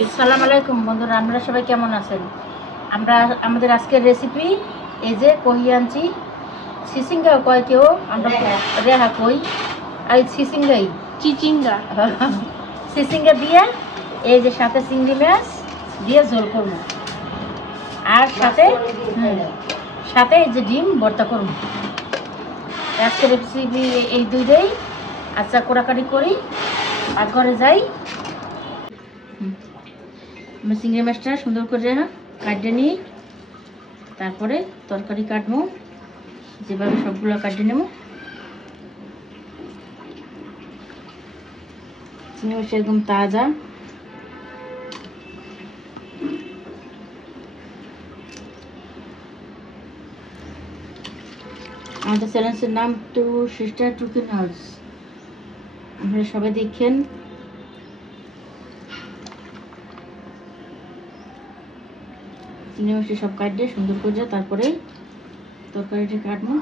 আসসালামু আলাইকুম বন্ধুরা, আপনারা সবাই কেমন আছেন? আমাদের আজকের রেসিপি এই যে কহি আনছি, সিসিঙ্গা কয় কেউ, আমরা রেহা কই আর সিসিঙ্গাই চিচিঙ্গা সিসিঙ্গা দিয়ে এই যে সাথে চিংড়ি মাছ দিয়ে ঝোল করবো, আর সাথে সাথে এই যে ডিম ভর্তা করবো। আজকের রেসিপি এই দুইটাই। আচ্ছা, কোড়াকাটি করি আর ঘরে যাই। আমি চিংড়ি মাছটা সুন্দর করে কাটে নিই, তারপরে তরকারি কাটবো, যেভাবে সবগুলো কাটে নেব। চিংড়ি মাছ একদম তাজা। আমাদের চ্যানেলের নাম টু সিস্টার কুকিং হাউস, আপনারা সবাই দেখেন। চিংড়ি মাছটা সব কাটে সুন্দর করে তারপরে তরকারিটা কাটবো।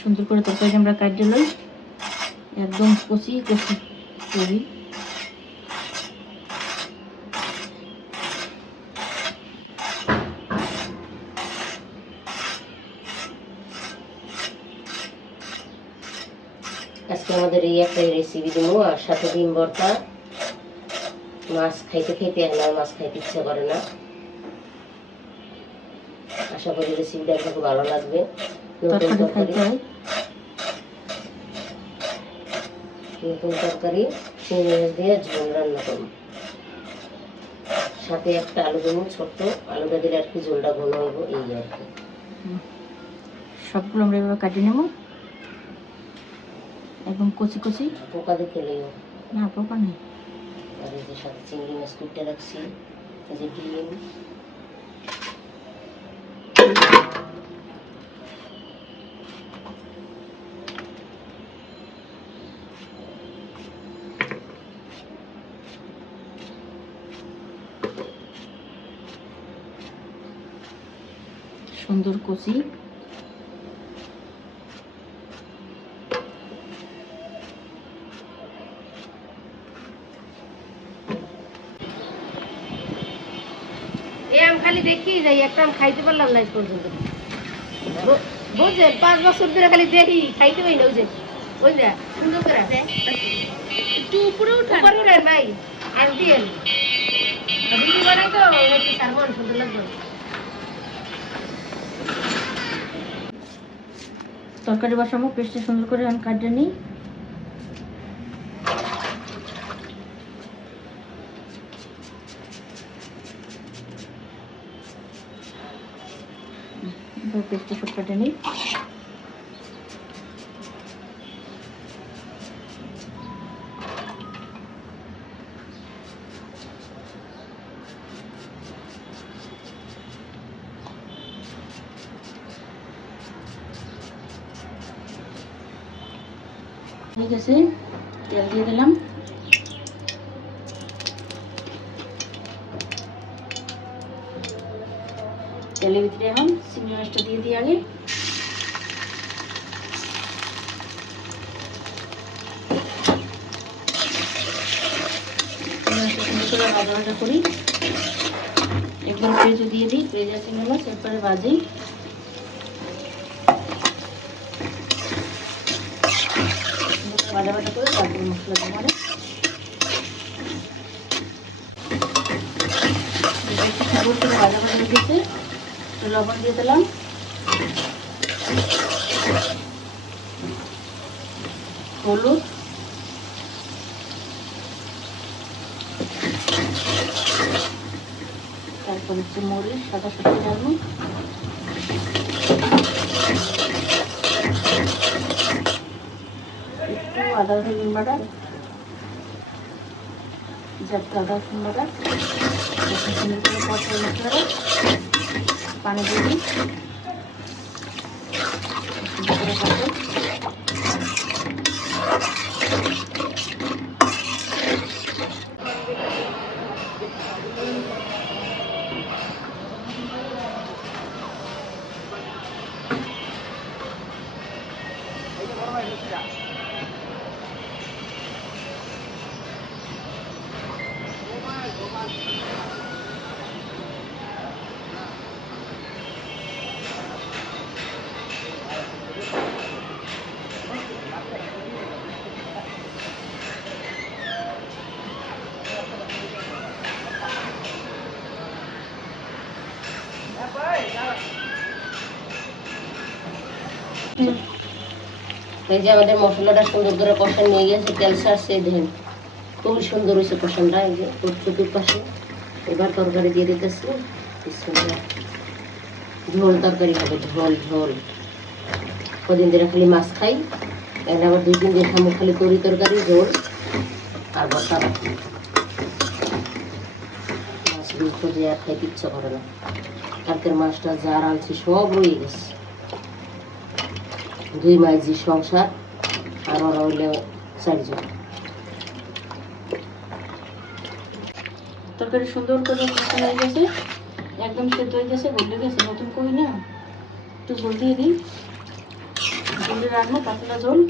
সুন্দর করে তরকারি আমরা কাটে লই, একদম কচি কচি করি। আজকে আমাদের এই একটা রেসিপি দেবো, আর সাথে ডিম ভর্তা। মাছ খাইতে খাইতে এখন আর মাছ খাইতে ইচ্ছা করে না। আশা করি রেসিপিটা খুব ভালো লাগবে। নতুন তরকারি চিংড়ি মাছ দিয়ে ঝোল রান্না করবো, সাথে একটা আলু দেবো, ছোট্ট আলুটা দিলে আর কি ঝোলটা ঘন হইব। এই আর কি সবগুলো আমরা এভাবে কাটিয়ে নেব, একদম কচি কচি। পোকা দেখে লইও না, পোকা নেই। আর এই যে সাথে চিংড়ি মাছ কুটে রাখছি, এই যে ডিম, সুন্দর কচি। আম খালি দেখি যাই, একটা আম খাইতে পারলাম না আজ পর্যন্ত। বুঝছেন, 5 বছর ধরে খালি দেখি, খাইতে পারি না। ওই যে সুন্দর করে একটু উপরে উঠান ভাই, আর দিয়ে ভিডিও বানাই তো একটু সারমন সুন্দর লাগবে। তরকারি বসাবো, পেস্টে সুন্দর করে আমি কাটে নিই। পেস্টে সব কাটে নিই। ঠিক আছে, তেল দিয়ে দিলাম। তেলের ভিতরে এখন চিংড়ি মাছটা দিয়ে দিই আগে। সুন্দর করে ভাজা ভাজা করি, একদম পেঁয়াজও দিয়ে দিই। পেঁয়াজ আর চিংড়ি মাছ একবারে ভাজি। ভাজা ভাজা করে তারপরে মশলা দিয়ে মানে সুন্দর করে ভাজা ভাজা দিয়েছে। লবণ দিয়ে দিলাম, হলুদ, তারপর হচ্ছে মরিচ, সাদা সবজি ডালবো, একটু আদা রসুন বাটা, আদা রসুন বাটা, সুন্দর করে কষাই মশলাটা, পানি দিয়ে দিই, সুন্দর করে কাটে। এই যে আমাদের মশলাটা সুন্দর করে কষা নিয়ে গেছে, তেল ছাড়ছে, দেখেন খুবই সুন্দর হয়েছে কষানটা। এই যে চতুর্পাশে এবার তরকারি দিয়ে দিতেছি। বিসমিল্লাহ। ঝোল তরকারি হবে, ঝোল ঝোল। কদিন ধরে খালি মাছ খাই, এখন আবার 2-3 দিন খামো খালি তরি তরকারি, ঝোল আর ভর্তা। মাছ বুঝতে যে আর খাইতে ইচ্ছা করে না। কালকের মাছটা যা রাঁধছি সব রয়ে গেছে। 2 মাইজি সংসার, আর ওরা হইলে 4 জন। তরকারি সুন্দর করে কষানো হয়ে গেছে, একদম সেদ্ধ হয়ে গেছে, গলে গেছে। নতুন করি না, একটু ঝোল দিয়ে দিই। ঝোলে রাখবো, পাতলা ঝোল।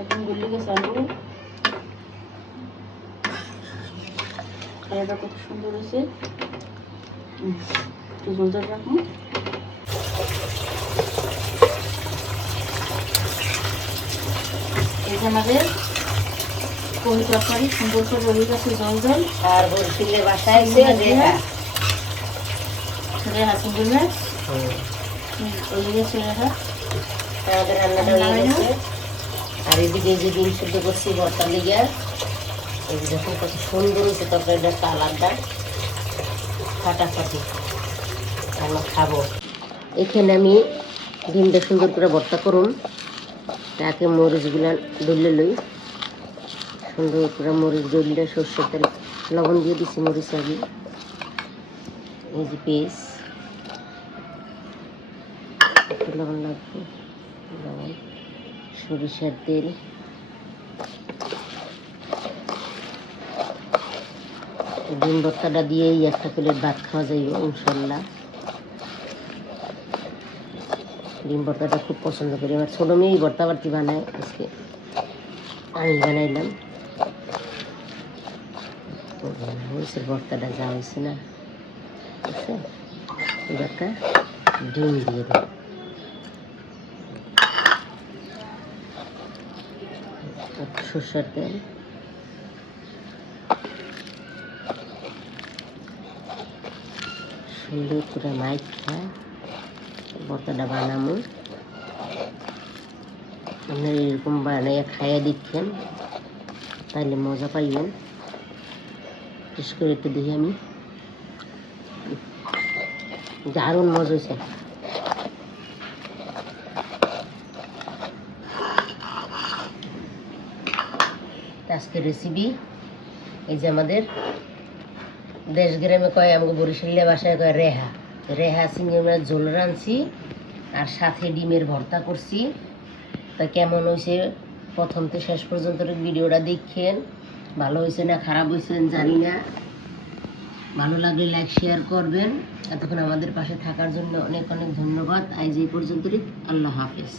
একদম গলে গেছে আলু। খাওয়াটা কত সুন্দর হয়েছে। একটু ঝোল ঝোল রাখবো। এই যে আমাদের কবি তরকারি সুন্দর করে রয়ে গেছে, জল জল। আর বরিশালে বাসায় আছে রেহা। রেহা চিংড়ি মাছ, ওই গেছে রেহা। আমাদের রান্নাটা হয়ে গেছে। আর এদিকে যে ডিম সিদ্ধ করছি ভর্তা লেগে, এই যে দেখুন কত সুন্দর হয়েছে তরকারিটা, কালারটা ফাটাফাটি। আমরা খাবো। এখানে আমি ডিমটা সুন্দর করে ভর্তা করুন। তাকে মরিচগুলা ডলে লই, সুন্দর করে মরিচ ডললে সর্ষের তেল লবণ দিয়ে দিচ্ছি। মরিচ আগে এই যে পেস্ট, একটু লবণ লাগবে, লবণ, সরিষার তেল, ডিম ভর্তাটা দিয়েই একটা প্লেট ভাত খাওয়া যাইব ইনশাল্লাহ। ডিম ভর্তাটা খুব পছন্দ করি। আমার ছোটো মেয়েই ভর্তা বাড়তি বানায়, আজকে আমি বানাইলাম। হয়েছে ভর্তাটা, যা হয়েছে না বুঝছে। একটা ডিম দিয়ে দেব, সর্ষের তেল, সুন্দর করে মাইখা ভর্তাটা বানাবো। আপনারা এরকম বানাইয়া খাইয়া দিচ্ছেন, তাইলে মজা পাইবেন। বিশেষ করে একটু দেখি আমি, দারুণ মজা হয়েছে। আজকের রেসিপি এই যে আমাদের দেশ গ্রামে কয়, আমাকে বরিশালে বাসায় কয় রেহা। রেহা চিংড়ি মাছ ঝোল রাঁধছি আর সাথে ডিমের ভর্তা করছি। তা কেমন হয়েছে প্রথম থেকে শেষ পর্যন্ত ভিডিওটা দেখেন। ভালো হয়েছে না খারাপ হয়েছে জানি না। ভালো লাগলে লাইক শেয়ার করবেন। এতক্ষণ আমাদের পাশে থাকার জন্য অনেক অনেক ধন্যবাদ। আজ এই পর্যন্তই। আল্লাহ হাফেজ।